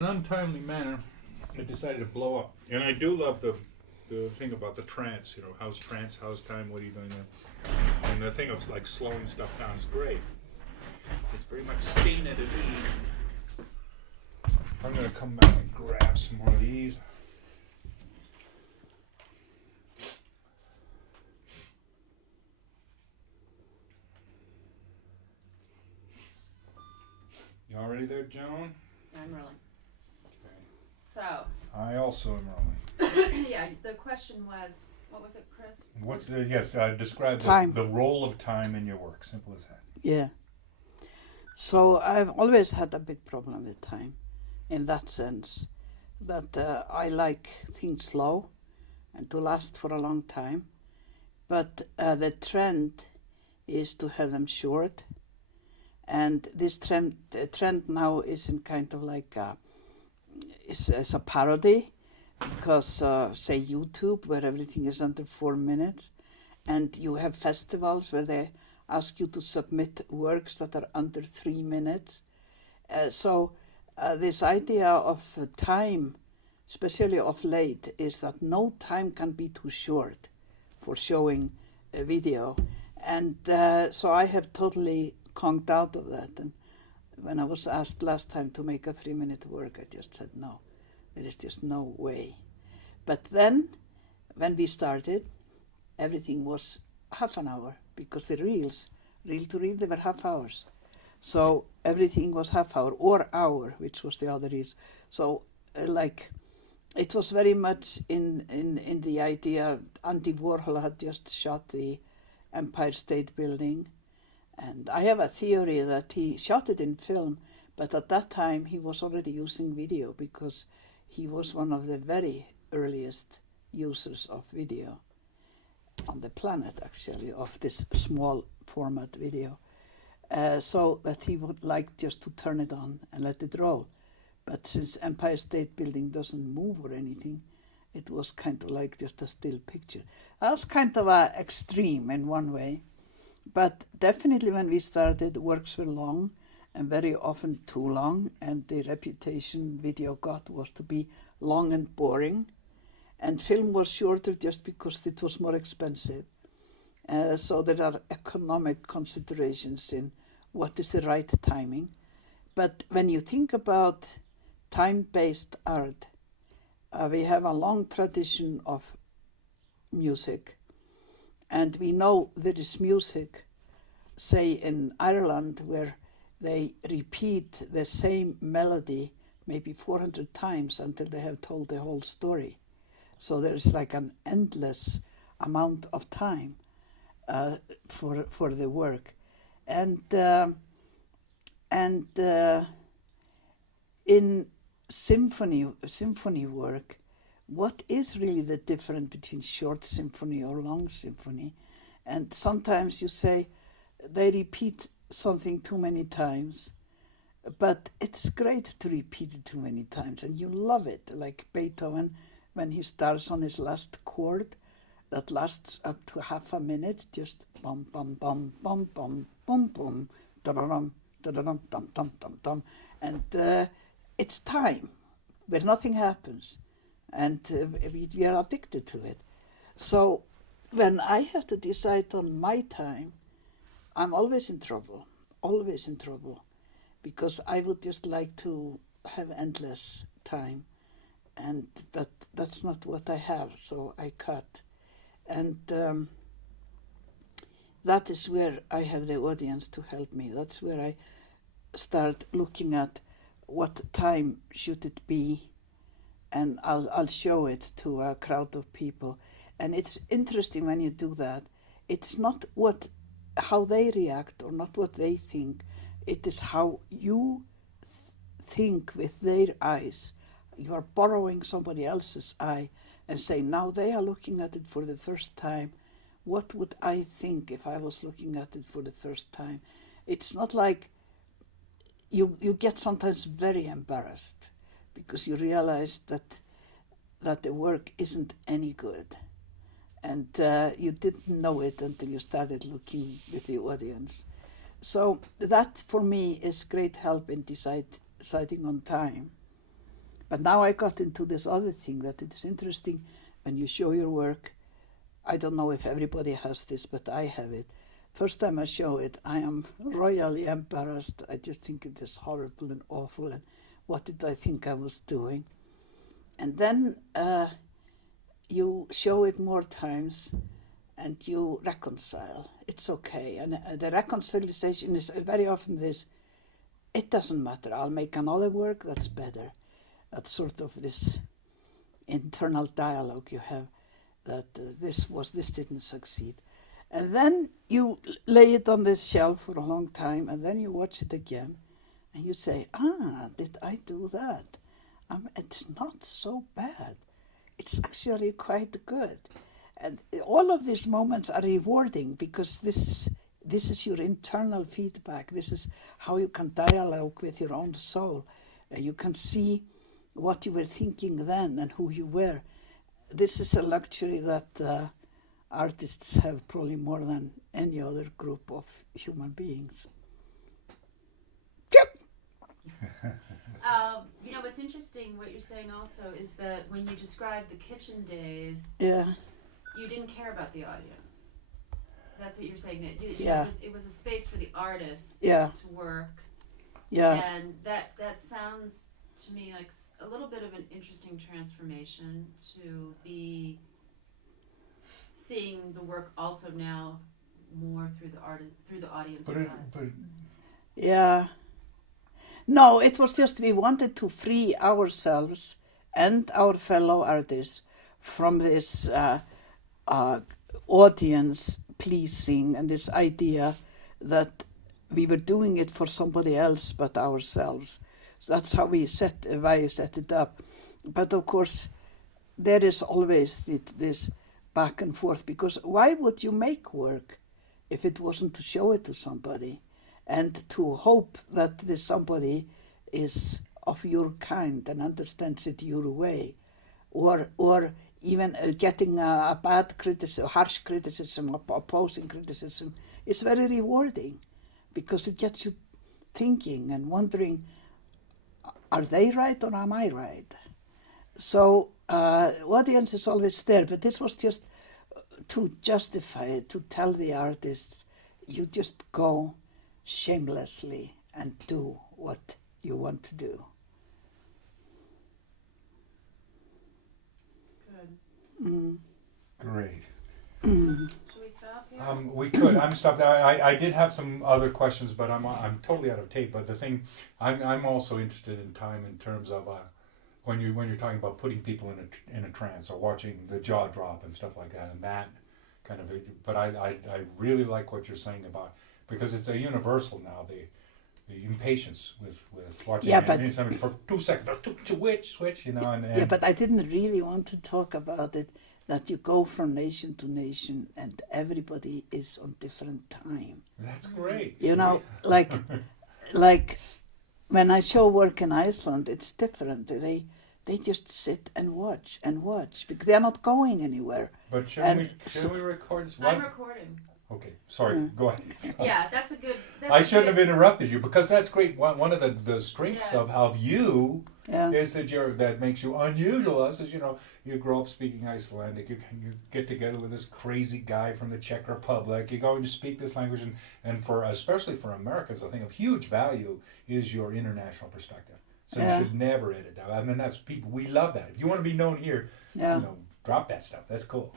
In an untimely manner, it decided to blow up. And I do love the thing about the trance, how's trance, how's time, what are you doing there? And the thing of like slowing stuff down is great. It's very much staying at ease. I'm gonna come back and grab some more of these. You all ready there, Joan? I'm rolling. Okay. So. I also am rolling. Yeah, the question was, what was it, Chris? Describe the role of time in your work. Simple as that. Yeah. So I've always had a big problem with time, in that sense, that I like things slow and to last for a long time, but the trend is to have them short, and this trend now is in kind of like it's a parody, because say YouTube, where everything is under 4 minutes, and you have festivals where they ask you to submit works that are under 3 minutes. So this idea of time, especially of late, is that no time can be too short for showing a video. And so I have totally conked out of that. And when I was asked last time to make a 3-minute work, I just said no. There is just no way. But then, when we started, everything was half an hour, because the reels, reel to reel, they were half hours. So everything was half hour or hour, which was the other reels. So it was very much in the idea. Andy Warhol had just shot the Empire State Building, and I have a theory that he shot it in film, but at that time he was already using video, because he was one of the very earliest users of video on the planet, actually, of this small format video. So that he would like just to turn it on and let it roll. But since Empire State Building doesn't move or anything, it was kind of like just a still picture. That was kind of a extreme in one way. But definitely when we started, works were long, and very often too long, and the reputation video got was to be long and boring. And film was shorter just because it was more expensive. So there are economic considerations in what is the right timing. But when you think about time-based art, we have a long tradition of music. And we know there is music, say in Ireland, where they repeat the same melody maybe 400 times until they have told the whole story. So there's like an endless amount of time for the work. And in symphony work, what is really the difference between short symphony or long symphony? And sometimes you say they repeat something too many times, but it's great to repeat it too many times, and you love it, like Beethoven, when he starts on his last chord, that lasts up to half a minute, just bum, bum, bum, bum, bum, bum, bum, da-da-dum, da-da-dum, dum, dum, dum, dum. And it's time where nothing happens, and we are addicted to it. So when I have to decide on my time, I'm always in trouble, because I would just like to have endless time, but that's not what I have, so I cut. And that is where I have the audience to help me. That's where I start looking at what time should it be, and I'll show it to a crowd of people. And it's interesting when you do that. It's not how they react or not what they think. It is how you think with their eyes. You are borrowing somebody else's eye and say, now they are looking at it for the first time. What would I think if I was looking at it for the first time? It's not like you get sometimes very embarrassed because you realize that the work isn't any good. And you didn't know it until you started looking with the audience. So that, for me, is great help in deciding on time. But now I got into this other thing that it's interesting when you show your work. I don't know if everybody has this, but I have it. First time I show it, I am royally embarrassed. I just think it is horrible and awful, and what did I think I was doing? And then you show it more times, and you reconcile. It's okay. And the reconciliation is very often this, it doesn't matter, I'll make another work that's better. That's sort of this internal dialogue you have, that this didn't succeed. And then you lay it on this shelf for a long time, and then you watch it again, and you say, did I do that? It's not so bad. It's actually quite good. And all of these moments are rewarding because this is your internal feedback. This is how you can dialogue with your own soul. You can see what you were thinking then and who you were. This is a luxury that artists have probably more than any other group of human beings. What's interesting, what you're saying also, is that when you describe the kitchen days, Yeah. you didn't care about the audience. That's what you're saying, that it was a space for the artists Yeah. to work. Yeah. And that sounds to me like a little bit of an interesting transformation, to be seeing the work also now more through the audience. Yeah. No, it was just we wanted to free ourselves and our fellow artists from this audience pleasing and this idea that we were doing it for somebody else but ourselves. So that's how why you set it up. But of course, there is always this back and forth, because why would you make work if it wasn't to show it to somebody and to hope that this somebody is of your kind and understands it your way, or even getting a bad criticism, harsh criticism, opposing criticism is very rewarding, because it gets you thinking and wondering, are they right or am I right? So audience is always there, but this was just to justify it, to tell the artists, you just go shamelessly and do what you want to do. Good. Mm. Great. Should we stop here? We could. I'm stopped. I did have some other questions, but I'm totally out of tape. But the thing, I'm also interested in time in terms of when you're talking about putting people in a trance or watching the jaw drop and stuff like that, and that kind of. But I really like what you're saying about, because it's a universal now, the impatience with watching. Yeah, but for 2 seconds, switch, you know. And yeah, but I didn't really want to talk about it. That you go from nation to nation and everybody is on different time. That's great. You know, like when I show work in Iceland, it's different. They just sit and watch because they're not going anywhere. But should we record this? I'm recording. Okay, sorry. Go ahead. Yeah, that's a good. I shouldn't have interrupted you, because that's great. One of the strengths of you is that that makes you unusual. Us, as you know, you grow up speaking Icelandic. You get together with this crazy guy from the Czech Republic. You're going to speak this language, and especially for Americans, I think of huge value is your international perspective. So you should never edit that. I mean, that's people. We love that. If you want to be known here, drop that stuff. That's cool.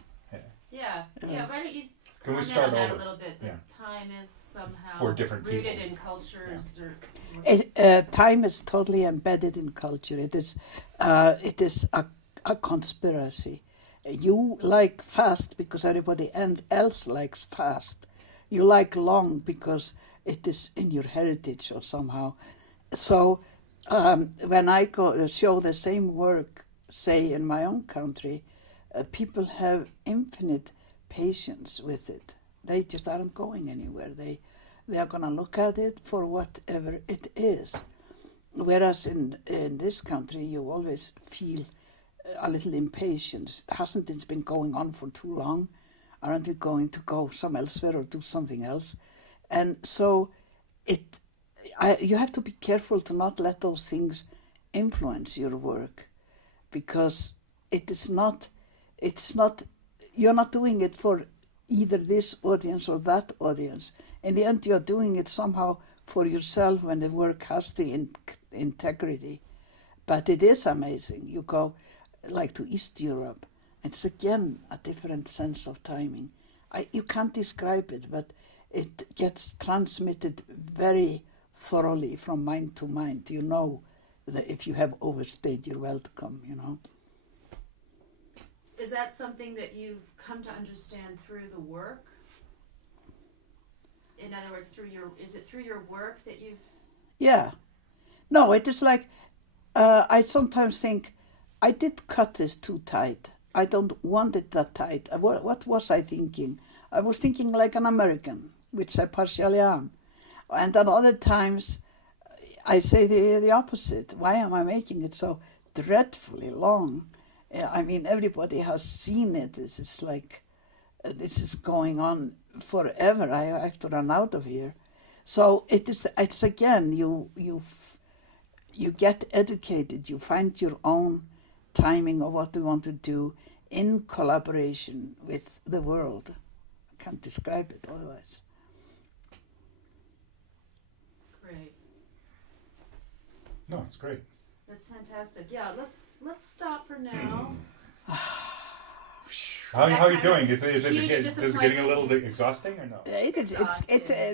Yeah. Why don't you? Can we comment start on that over? a little bit? That time is somehow For different rooted people. in cultures, or Time is totally embedded in culture. It is a conspiracy. You like fast because everybody else likes fast. You like long because it is in your heritage or somehow. So when I go show the same work, say in my own country, people have infinite patience with it. They just aren't going anywhere. They are going to look at it for whatever it is. Whereas in this country, you always feel a little impatient. Hasn't it been going on for too long? Aren't we going to go some elsewhere or do something else? And so you have to be careful to not let those things influence your work. because it's not, you're not doing it for either this audience or that audience. In the end, you're doing it somehow for yourself when the work has the integrity. But it is amazing. You go like to East Europe, it's again a different sense of timing. You can't describe it, but it gets transmitted very thoroughly from mind to mind. You know that if you have overstayed your welcome, you know. Is that something that you've come to understand through the work? In other words, is it through your work that you've... Yeah. No, it is like, I sometimes think, I did cut this too tight. I don't want it that tight. What was I thinking? I was thinking like an American, which I partially am. And at other times, I say the opposite. Why am I making it so dreadfully long? I mean, everybody has seen it. This is like, this is going on forever. I have to run out of here. So it's again, you get educated. You find your own timing of what you want to do in collaboration with the world. I can't describe it otherwise. Great. No, it's great. That's fantastic. Yeah, let's stop for now. How are you That doing? kind of Is it huge getting a little exhausting or no? It's Exhausting. yeah.